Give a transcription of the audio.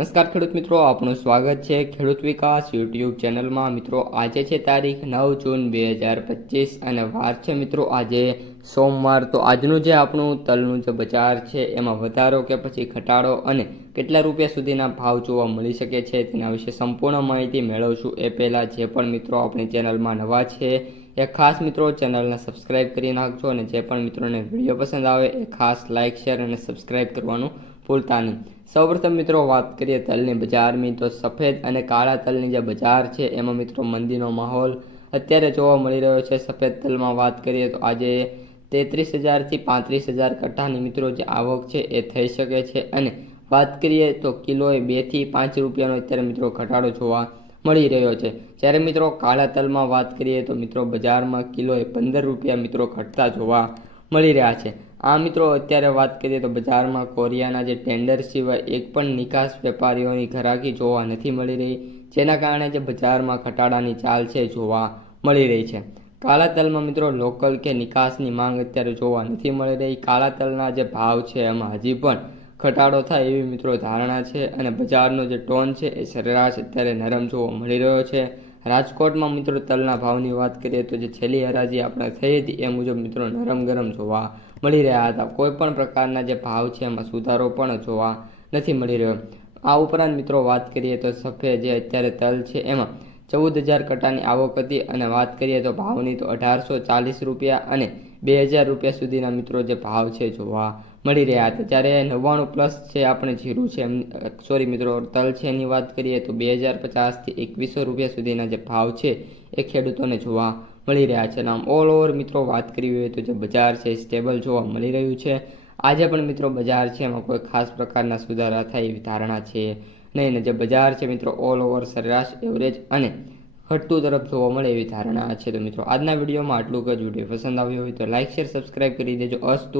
નમસ્કાર ખેડૂત મિત્રો, આપનું સ્વાગત છે ખેડૂત વિકાસ યુટ્યુબ ચેનલમાં। મિત્રો આજે છે તારીખ 9 જૂન 2025 અને વાર છે મિત્રો આજે સોમવાર। તો આજનું જે આપણું તલનું જે બજાર છે એમાં વધારો કે પછી ઘટાડો અને કેટલા રૂપિયા સુધીના ભાવ જોવા મળી શકે છે તેના વિશે સંપૂર્ણ માહિતી મેળવશું। એ પહેલાં જે પણ મિત્રો આપણી ચેનલમાં નવા છે એ ખાસ મિત્રો ચેનલને સબસ્ક્રાઈબ કરી નાખજો અને જે પણ મિત્રોને વિડીયો પસંદ આવે એ ખાસ લાઇક શેર અને સબસ્ક્રાઈબ કરવાનું ભૂલતા નહીં। સૌપ્રથમ મિત્રો વાત કરીએ તલની બજારની, તો સફેદ અને કાળા તલની જે બજાર છે એમાં મિત્રો મંદીનો માહોલ અત્યારે જોવા મળી રહ્યો છે। સફેદ તલમાં વાત કરીએ તો આજે 33,000 થી 35,000 કટ્ટાની મિત્રો જે આવક છે એ થઈ શકે છે અને વાત કરીએ તો કિલોએ 2 થી 5 રૂપિયાનો અત્યારે મિત્રો ઘટાડો જોવા મળી રહ્યો છે। જ્યારે મિત્રો કાળા તલમાં વાત કરીએ તો મિત્રો બજારમાં કિલોએ 15 રૂપિયા મિત્રો ઘટતા જોવા મળી રહ્યા છે। આ મિત્રો અત્યારે વાત કરીએ તો બજારમાં કોરિયાના જે ટેન્ડર સિવાય એક પણ નિકાસ વેપારીઓની ઘરાકી જોવા નથી મળી રહી, જેના કારણે જે બજારમાં ઘટાડાની ચાલ છે જોવા મળી રહી છે। કાળા તલમાં મિત્રો લોકલ કે નિકાસની માંગ અત્યારે જોવા નથી મળી રહી। કાળા તલના જે ભાવ છે એમાં હજી પણ ઘટાડો થાય એવી મિત્રો ધારણા છે અને બજારનો જે ટોન છે એ સરેરાશ અત્યારે નરમ જોવા મળી રહ્યો છે। રાજકોટમાં મિત્રો તલના ભાવની વાત કરીએ તો જે છેલ્લી હરાજી આપણે થઈ હતી એ મુજબ મિત્રો નરમ ગરમ જોવા મળી રહ્યા હતા। કોઈ પણ પ્રકારના જે ભાવ છે એમાં સુધારો પણ જોવા નથી મળી રહ્યો। આ ઉપરાંત મિત્રો વાત કરીએ તો સફેદ જે અત્યારે તલ છે એમાં 14,000 કટ્ટાની આવક હતી અને વાત કરીએ તો ભાવની તો 1,840 રૂપિયા અને 2,000 રૂપિયા સુધીના મિત્રો જે ભાવ છે જોવા મળી રહ્યા હતા। જ્યારે 99 પ્લસ છે આપણે જીરું છે મિત્રો તલ છે એની વાત કરીએ તો 2,050 થી 2,100 રૂપિયા સુધીના જે ભાવ છે એ ખેડૂતોને જોવા મળી રહ્યા છે। આમ ઓલ ઓવર મિત્રો વાત કરવી હોય તો જે બજાર છે સ્ટેબલ જોવા મળી રહ્યું છે। આજે પણ મિત્રો બજાર છે એમાં કોઈ ખાસ પ્રકારના સુધારા થાય એવી ધારણા છે નહીં ને જે બજાર છે મિત્રો ઓલ ઓવર સરેરાશ એવરેજ અને ઘટતું તરફ જોવા મળે એવી ધારણા છે। તો મિત્રો આજના વિડીયોમાં આટલું જ। વિડીયો પસંદ આવ્યો હોય તો લાઇક શેર સબસ્ક્રાઈબ કરી દેજો। અસ્તુ।